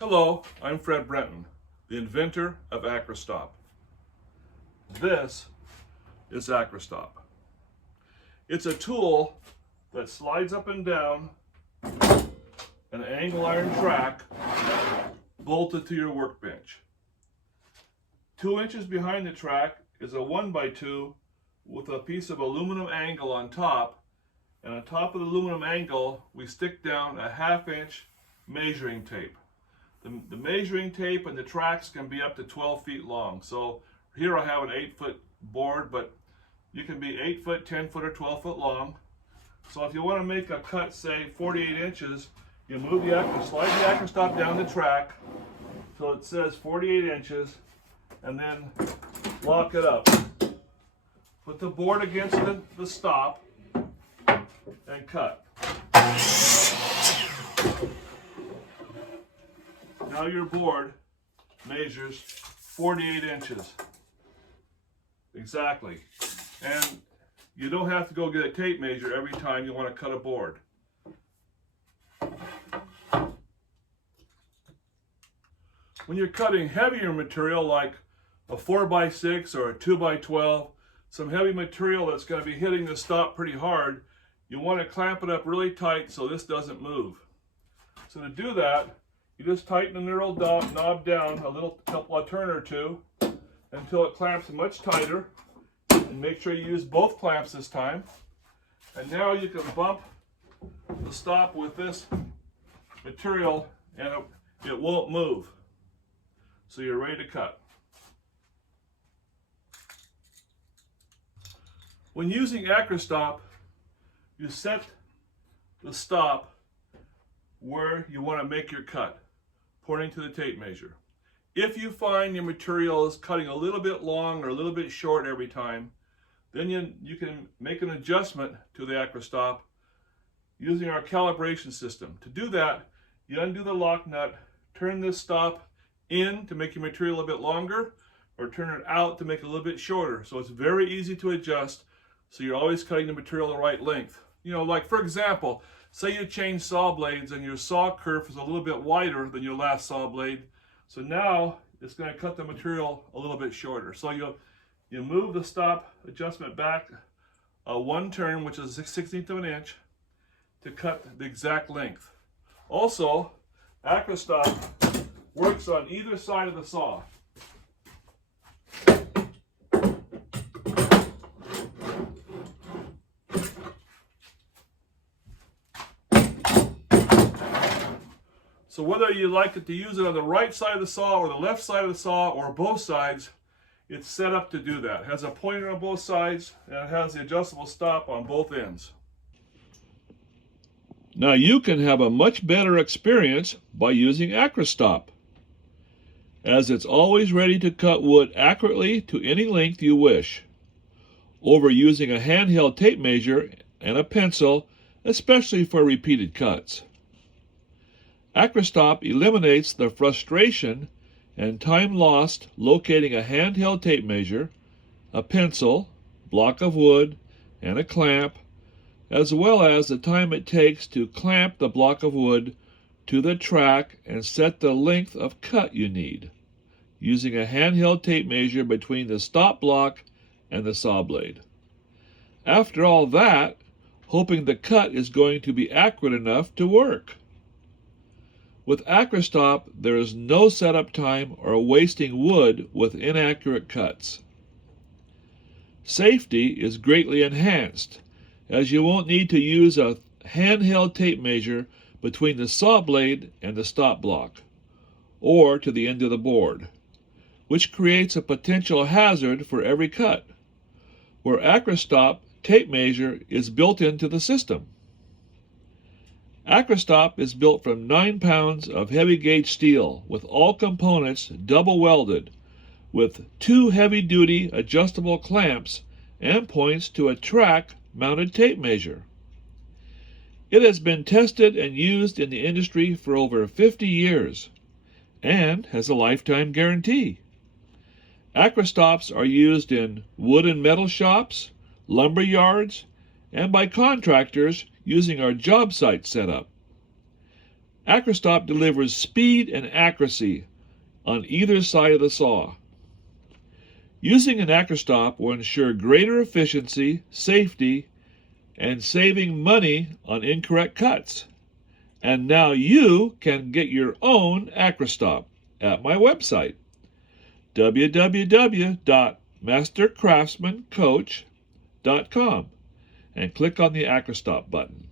Hello, I'm Fred Brenton, the inventor of Acura. This is Acura. It's a tool that slides up and down an angle iron track bolted to your workbench. 2 inches behind the track is a 1x2 with a piece of aluminum angle on top, and on top of the aluminum angle we stick down a 1/2 inch measuring tape. The measuring tape and the tracks can be up to 12 feet long. So here I have an 8-foot board, but you can be 8 foot, 10 foot, or 12 foot long. So if you want to make a cut, say 48 inches, you move slide the Acura down the track till it says 48 inches, and then lock it up. Put the board against the stop and cut. Now your board measures 48 inches. Exactly. And you don't have to go get a tape measure every time you want to cut a board. When you're cutting heavier material like a 4x6 or a 2x12, some heavy material that's going to be hitting the stop pretty hard, you want to clamp it up really tight so this doesn't move. So to do that, you just tighten the knurled knob down a turn or two until it clamps much tighter, and make sure you use both clamps this time. And now you can bump the stop with this material and it won't move. So you're ready to cut. When using Acura, you set the stop where you want to make your cut, pointing to the tape measure. If you find your material is cutting a little bit long or a little bit short every time, then you can make an adjustment to the Acura using our calibration system. To do that, you undo the lock nut, turn this stop in to make your material a bit longer, or turn it out to make it a little bit shorter. So it's very easy to adjust, so you're always cutting the material the right length. You know, like for example, say you change saw blades and your saw kerf is a little bit wider than your last saw blade. So now it's going to cut the material a little bit shorter. So you move the stop adjustment back 1 turn, which is 1/16 of an inch, to cut the exact length. Also, Acura works on either side of the saw. So whether you like to use it on the right side of the saw or the left side of the saw or both sides, it's set up to do that. It has a pointer on both sides and it has the adjustable stop on both ends. Now you can have a much better experience by using Acura, as it's always ready to cut wood accurately to any length you wish, over using a handheld tape measure and a pencil, especially for repeated cuts. Acura eliminates the frustration and time lost locating a handheld tape measure, a pencil, block of wood, and a clamp, as well as the time it takes to clamp the block of wood to the track and set the length of cut you need, using a handheld tape measure between the stop block and the saw blade. After all that, hoping the cut is going to be accurate enough to work. With Acura, there is no setup time or wasting wood with inaccurate cuts. Safety is greatly enhanced, as you won't need to use a handheld tape measure between the saw blade and the stop block, or to the end of the board, which creates a potential hazard for every cut, where Acura tape measure is built into the system. Acura is built from 9 pounds of heavy gauge steel with all components double welded, with 2 heavy-duty adjustable clamps and points to a track-mounted tape measure. It has been tested and used in the industry for over 50 years and has a lifetime guarantee. Acura are used in wood and metal shops, lumber yards, and by contractors using our job site setup. Acura delivers speed and accuracy on either side of the saw. Using an Acura will ensure greater efficiency, safety, and saving money on incorrect cuts. And now you can get your own Acura at my website, www.mastercraftsmancoach.com, and click on the Acura button.